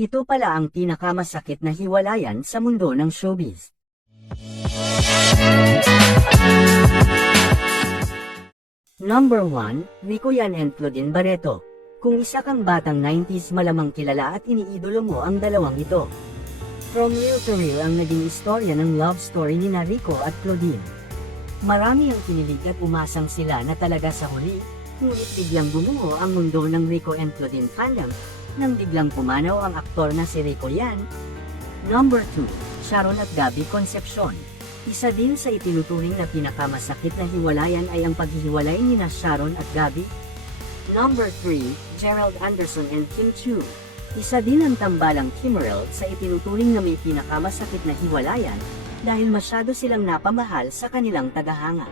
Ito pala ang pinakamasakit na hiwalayan sa mundo ng showbiz. Number 1, Rico Yan and Claudine Barreto. Kung isa kang batang 90s malamang kilala at iniidolo mo ang dalawang ito. From real to real ang naging istorya ng love story ni Rico at Claudine. Marami ang kinilig at umasang sila na talaga sa huli, ngunit biglang bumuo ang mundo ng Rico and Claudine fandom, nang biglang pumanaw ang aktor na si Rico Yan. Number 2, Sharon at Gabby Concepcion. Isa din sa itinuturing na pinakamasakit na hiwalayan ay ang paghihiwalay ni Sharon at Gabby. Number 3, Gerald Anderson and Kim Chiu. Isa din ang tambalang Kimmerel sa itinuturing na may pinakamasakit na hiwalayan, dahil masyado silang napamahal sa kanilang tagahanga.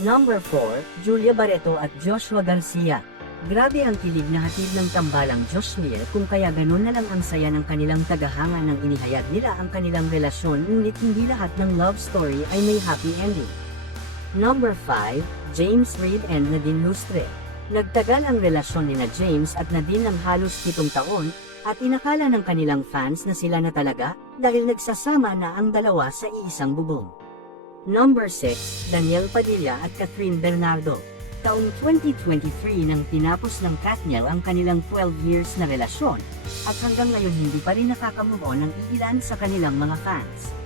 Number 4, Julia Barreto at Joshua Garcia. Grabe ang kilig na hatid ng tambalang Joshua kung kaya ganun na lang ang saya ng kanilang tagahanga nang inihayag nila ang kanilang relasyon, ngunit hindi lahat ng love story ay may happy ending. Number 5, James Reid and Nadine Lustre. Nagtagal ang relasyon ni James at Nadine ng halos 7 taon, at inakala ng kanilang fans na sila na talaga, dahil nagsasama na ang dalawa sa iisang bubong. Number 6, Daniel Padilla at Catherine Bernardo. Taong 2023 nang tinapos ng Katniel ang kanilang 12 years na relasyon, at hanggang ngayon hindi pa rin nakaka-move on ang iilan sa kanilang mga fans.